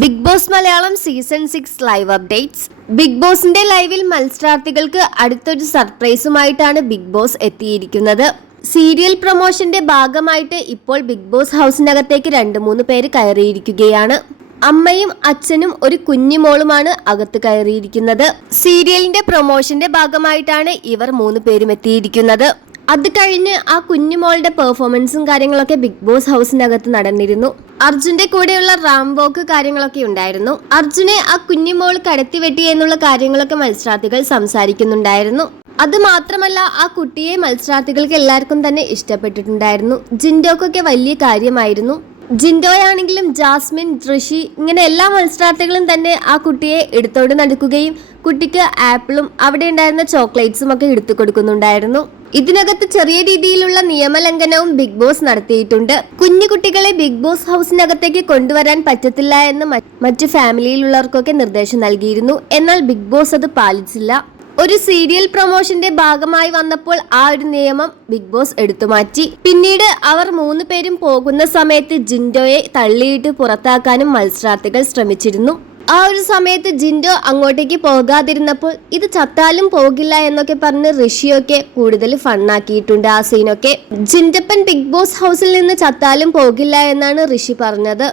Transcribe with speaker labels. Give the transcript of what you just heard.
Speaker 1: Bigg Boss Malayalam season six live updates. Bigg ബോസിന്റെ ലൈവിൽ മത്സരാർത്ഥികൾക്ക് അടുത്തൊരു സർപ്രൈസുമായിട്ടാണ് ബിഗ് ബോസ് എത്തിയിരിക്കുന്നത്. സീരിയൽ പ്രൊമോഷന്റെ ഭാഗമായിട്ട് ഇപ്പോൾ ബിഗ് ബോസ് ഹൗസിനകത്തേക്ക് രണ്ട് മൂന്ന് പേര് കയറിയിരിക്കുകയാണ്. അമ്മയും അച്ഛനും ഒരു കുഞ്ഞുമോളുമാണ് അകത്ത് കയറിയിരിക്കുന്നത്. സീരിയലിന്റെ പ്രൊമോഷന്റെ ഭാഗമായിട്ടാണ് ഇവർ മൂന്ന് പേരും എത്തിയിരിക്കുന്നത്. അത് കഴിഞ്ഞ് ആ കുഞ്ഞുമോളുടെ പെർഫോമൻസും കാര്യങ്ങളൊക്കെ ബിഗ് ബോസ് ഹൗസിനകത്ത് നടന്നിരുന്നു. അർജുന്റെ കൂടെയുള്ള റാംബോക്ക് കാര്യങ്ങളൊക്കെ ഉണ്ടായിരുന്നു. അർജുനെ ആ കുഞ്ഞുമോൾ കടത്തി വെട്ടി എന്നുള്ള കാര്യങ്ങളൊക്കെ മത്സരാർത്ഥികൾ സംസാരിക്കുന്നുണ്ടായിരുന്നു. അത് മാത്രമല്ല ആ കുട്ടിയെ മത്സരാർത്ഥികൾക്ക് എല്ലാവർക്കും തന്നെ ഇഷ്ടപ്പെട്ടിട്ടുണ്ടായിരുന്നു. ജിൻഡോക്കൊക്കെ വലിയ കാര്യമായിരുന്നു. ജിൻഡോയാണെങ്കിലും ജാസ്മിൻ ഋഷി ഇങ്ങനെ എല്ലാ മത്സരാർത്ഥികളും തന്നെ ആ കുട്ടിയെ എടുത്തോണ്ട് നടക്കുകയും കുട്ടിക്ക് ആപ്പിളും അവിടെ ഉണ്ടായിരുന്ന ചോക്ലേറ്റ്സും ഒക്കെ എടുത്തു കൊടുക്കുന്നുണ്ടായിരുന്നു. ഇതിനകത്ത് ചെറിയ രീതിയിലുള്ള നിയമലംഘനവും ബിഗ് ബോസ് നടത്തിയിട്ടുണ്ട്. കുഞ്ഞു കുട്ടികളെ ബിഗ് ബോസ് ഹൗസിനകത്തേക്ക് കൊണ്ടുവരാൻ പറ്റത്തില്ല എന്ന് മറ്റു ഫാമിലിയിലുള്ളവർക്കൊക്കെ നിർദ്ദേശം നൽകിയിരുന്നു. എന്നാൽ ബിഗ് ബോസ് അത് പാലിച്ചില്ല. ഒരു സീരിയൽ പ്രൊമോഷന്റെ ഭാഗമായി വന്നപ്പോൾ ആ ഒരു നിയമം ബിഗ് ബോസ് എടുത്തു മാറ്റി. പിന്നീട് അവർ മൂന്ന് പേരും പോകുന്ന സമയത്ത് ജിൻഡോയെ തള്ളിയിട്ട് പുറത്താക്കാനും മത്സരാർത്ഥികൾ ശ്രമിച്ചിരുന്നു. ആ ഒരു സമയത്ത് ജിൻഡോ അങ്ങോട്ടേക്ക് പോകാതിരുന്നപ്പോൾ ഇത് ചത്താലും പോകില്ല എന്നൊക്കെ പറഞ്ഞ് ഋഷിയൊക്കെ കൂടുതൽ ഫണ്ണാക്കിയിട്ടുണ്ട് ആ സീനൊക്കെ ജിൻഡപ്പൻ ബിഗ് ബോസ് ഹൗസിൽ നിന്ന് ചത്താലും പോകില്ല എന്നാണ് ഋഷി പറഞ്ഞത്.